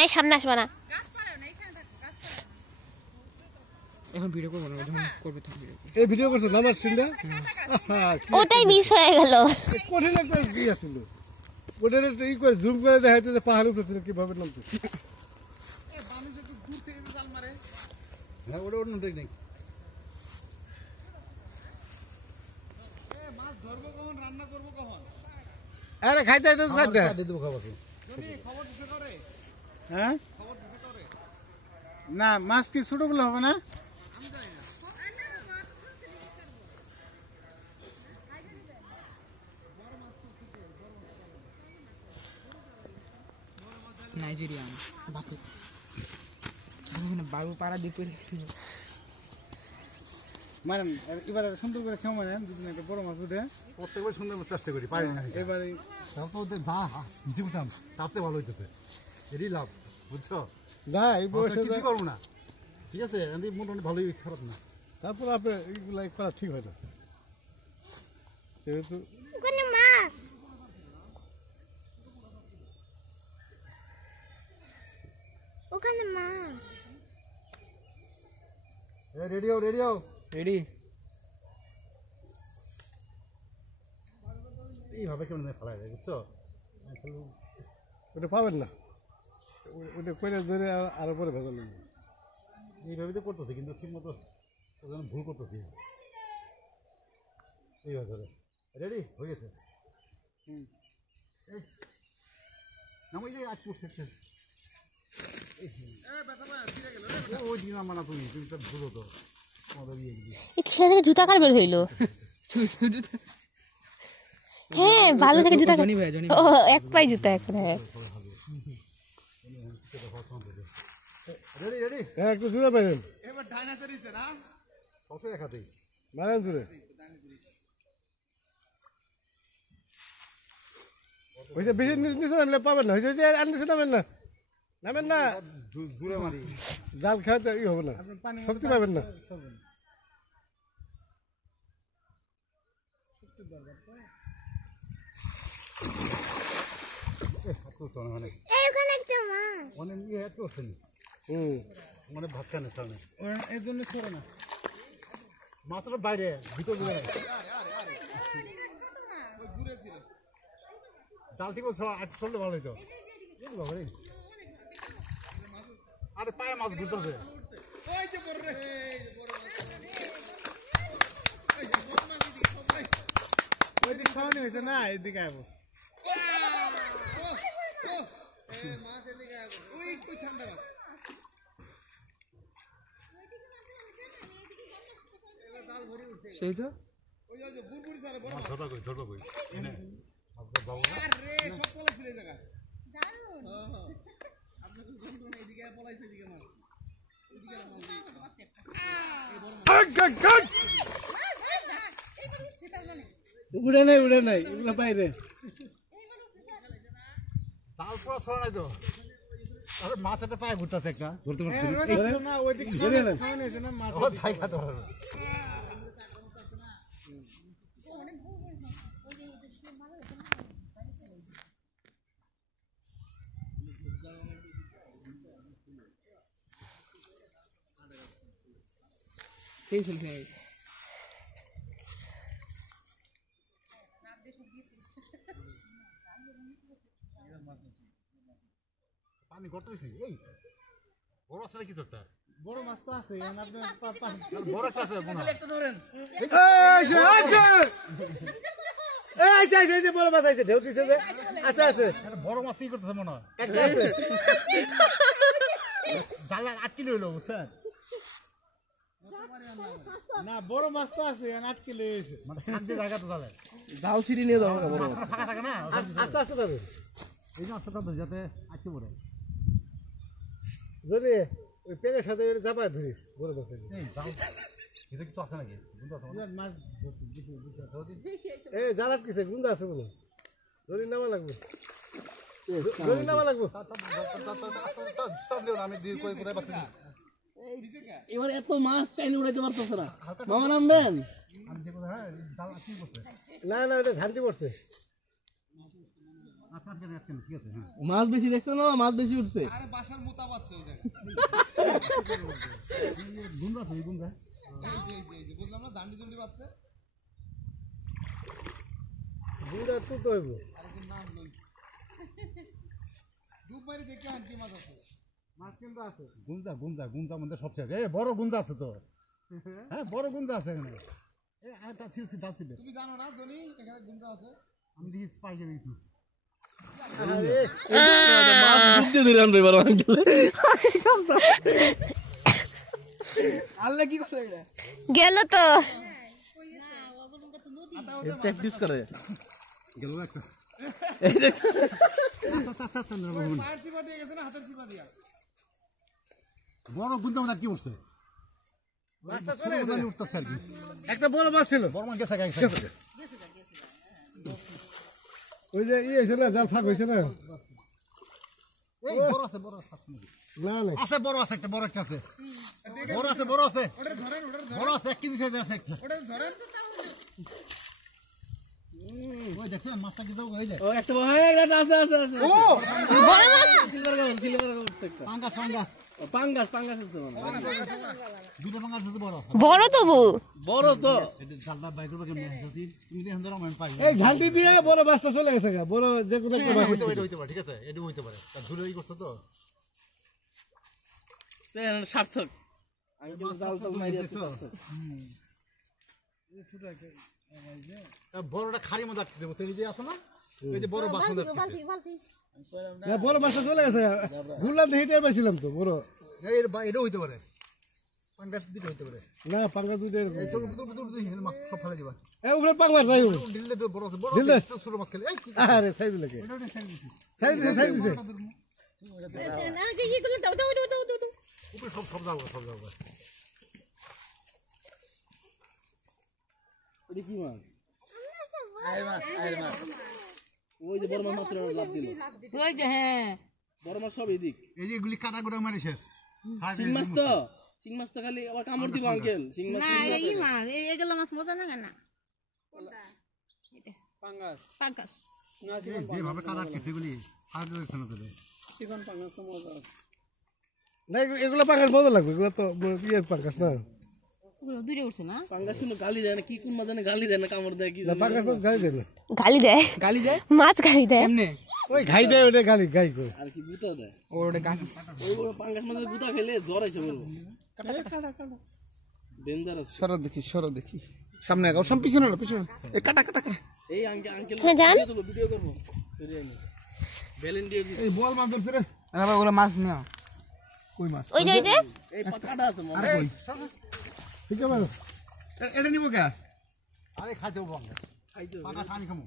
এই সামনে আসবা না। এখন ভিডিও করব না, যখন করবে তখন ভিডিও। এই ভিডিও করছ না আমার সিনটা? ওটাই মিস হয়ে গেল। কঠিন একটা ইয়ে ছিল। ওটার ই করে জুম করে দেখাইতে যে পাহাড় উপরে কিভাবে নামতে। এই বামে যদি দূর থেকে জাল মারে। হ্যাঁ ওটা অন্য টেকনিক। এই মাছ ধরবো কখন, রান্না করব কখন? আরে খাইতে আইতো সাইডটা। দিয়ে দেব খাবার। যদি খবর দিতে করে। হ্যাঁ? খবর দিতে করে। না মাছ কি ছোটগুলো হবে না? আমি জানি না। নাইজেরিয়ান বাকি বাবু পাড়া দ্বীপে মারেন এবার সুন্দর করে খেয়ে মারেন, যদি একটা বড় মাছ উঠে প্রত্যেকবার সুন্দর মাছ চেষ্টা করি, পারি না এবারে নিচে বসলাম তাতে ভালো হইতেছে, এরই লাভ বুঝছো। যা এই বয়সে কিছু করবো না, ঠিক আছে, মোটামুটি ভালোই, খারাপ না। তারপর আপনি এইগুলা করা ঠিক হয় না, যেহেতু মাছ ওখানে মাছ। রেডি হও, রেডি হও, রেডি। এইভাবে কেমন ফেলাই যায় বুঝছো, ওটা পাবেন না, ওটা করে ধরে আরো পরে ভেজাল লাগবে। এইভাবে তো করতেছি কিন্তু ঠিক মতো ভুল করতেছি, এইভাবে ধরে। রেডি হয়ে গেছে। নামাই যাই আজ করছে জুতা কার বের হইলো? হ্যাঁ ভালো থেকে জুতা, ও এক পাই জুতা এখন। হ্যাঁ একটু জুড়ে পারেন, এবার ডাইনা তরিছে না কত একাতেই মারেন জুড়ে হয়েছে, বেশি নিচে নামলে পাবেন না, হয়েছে আর নিচে নামেন না, নামেন না, দূরে মারি, জাল খাওয়াতে ই হবে না, শক্তি পাবেন না। মানে ভাত খানে সামনে এর জন্য ছোড়ে না, মাছটা বাইরে ভিতর জাল ঠিক চললে ভালো হইতো। আরে পায়ে মাছ ঘুরতেছে, খাওয়ানি হয়েছে না, এদিকে আবো সেইটা উড়ে নাই, উড়ে নাই, এগুলো বাইরে তাল পুরো ছড়া নাই তো, মাছ একটা পায়ে ঘুরতেছে একটা, ঘুরতে পানি করতে বেশি। এই বড় আছে নাকি ছোটটা? বড় মাছ তো আছে, বড় একটা আছে, একটা ধরেন। বড় মাছ আছে, ঢেউ দিছে যে, আচ্ছা আছে, বড় মাছ কি করতেছে মনে হয়, একটা আছে, জাল 8 কিলো হইলো বুঝছেন না, বড় মাছ তো আছে, 8 কিলো হয়েছে, মানে খাদ্য জায়গা তো জালে যাও সিঁড়ি নিয়ে যাও, বড় মাছ ফাঁকা থাকে না, আস্তে আস্তে যাবে, এই যে আস্তে আস্তে যাতে আটকে পড়ে, যদি ওই পেটের সাথে চাপায় ধরিস বড় মাছ, কিছু কিছু আছে নাকি মাছ, এই জাল আটকেছে, গুন্দা আছে বলে, যদি নামা লাগবে, যদি নামা লাগবে, আমি কোথায় পাচ্ছি না, এবার এত মাছ টাইনে উড়াইতে পারতেছে না, মামা নামবেন? না না ওটা ঘান্টি পড়ছে, আচ্ছা আচ্ছা আচ্ছা ঠিক আছে হ্যাঁ মাছ বেশি দেখছো না, মাছ বেশি উঠছে। আরে বাসার মুতা পাচ্ছে ওই জায়গায় গুন্ডা আছে গুন্ডা এই যে বুঝলাম না, দান্ডি দুন্ডি পাচ্ছে বুড়া তো হইব। আরে কোন নাম লই ডুব মারি দেখে আন কি মাছ আছে। মাছ কিন্তু আছে গুঞ্জা গুঞ্জা গুঞ্জা মধ্যে সবচেয়ে এই বড় গুঞ্জা আছে তো হ্যাঁ বড় গুঞ্জা আছে এখানে এই আটা সিলসি ডালছিল তুমি জানো না জনি এখানে গুন্ডা আছে। আমি দেখি স্পাই যাবে একটু মাছ বুঝতে দিলাম রে বড় আঙ্কেল। আল্লাহ কি করে এটা? গেল তো প্র্যাকটিস করে গেল একটা এই যে আস্তে আস্তে আস্তে পায়ের চিপা দিয়ে গেছে না হাতের চিপা দিয়া? বড় গুঞ্জা মধ্যে কি উঠছে মাছটা চলে গেছে। উঠতেছে আর কি একটা বড় মাছ ছিল, বড় মাছ গেছে গেছে ওই যে ই হয়েছে না, জাল ফাঁক হয়েছে না। এই বড় আছে না না আছে বড় আছে একটা বড় একটা আছে বড় আছে বড় আছে ওটা ধরেন, ওটা বড় আছে 1 কেজি সাইজ আছে একটা ওটা ধরেন। ওই দেখছেন মাছটা কি যাও হয়ে যায় ও একটা একটা আছে আছে আছে। ও সিলভার উঠছে একটা। পাঙ্গাস পাঙ্গাস পাঙ্গাস পাঙ্গাস উঠছে মানে। দুটো পাঙ্গাস আছে বড় বড় তবু বড় তো এটা জালটা বাইরে থেকে নিয়ে যদি তুমি দেখেন ধরো আমি পাই এই ঝালটি দিয়ে বড় মাছটা চলে গেছে গা, বড় যে কোনো একটা মাছ হইতে হইতে পারে ঠিক আছে এটা হইতে পারে তার ধুলে ই করছে তো সে সার্থক। আমি কিন্তু জাল তো মারি আছি। বড়টা খারি মধ্যে আটকে দেবো তেল দিয়ে আসো না এই যে বড় বাসন না, বড় মাছটা চলে গেছে। ঘুরলাম তো হিটে পাইছিলাম তো বড়। এটা হইতে পারে পাঙ্গাস দিতে হইতে পারে না পাঙ্গা দুধে এই তোর বুতুর বুতুর মাছ সব ফেলে দিবা এই উপরে পাঙ্গাস যাই দিলে তো বড় আছে বড় দিলে? আছে ছোট মাছ খেলে এই আরে সাইড লাগে সাইড দিছে উপরে সব সব যাবো সব যাবো এটা কি মাছ? ওই যে বড় মাছ মাত্র লাভ দিল। ওই যে হ্যাঁ বড় মাছ সব এদিক। এই যে এগুলি কাটা করে মারি শেষ শিং মাছ তো, শিং মাছ তো খালি আবার কামড় দিব আঙ্কেল। শিং মাছ না এই মাছ এগুলো মাছ মজা না কেন পাঙ্গাস পাঙ্কাস যেভাবে কাটা আটকেছে এগুলি সাহায্য দিচ্ছে না তোদের চিকন পাঙ্গাস তো মজা আছে। না এগুলো পাঙ্গাস মজা লাগবে, এগুলো তো ইয়ের পাঙ্গাস না। ভিডিও উঠছে না পাঙ্গাস কোনো গালি দেয় না, কি কোন মাছ জানে গালি দেয় না, কামড় দেয় কি না পাঙ্গাস মাছ গাই দেয় না, গালি দেয়, গালি দেয় মাছ গালি দেয়। এমনি ওই ঘাই দেয় ওটা গালি গাই করে। আর কি গুতা দেয়। ওটা গালি ওই বড় পাঙ্গাস মাছের গুতা খেলে জ্বর এসে বলবো। ডেঞ্জারাস। সরো দেখি সামনে আগাও সাম পিছনে না পিছনে এই কাটা কাটা কাটা এই আঙ্কেল হ্যাঁ, যান। ভিডিও করবো ভ্যালেন্টিয়ার এই বল মাছ ধরছে রে, আরে ওগুলো মাছ না কই মাছ ওই যে ওই যে এই পাকাটা আছে মনে ঠিক আছে। এটা নিব কে? আরে খাইতে হবো খাইতে হবে। পাকা আমি খামো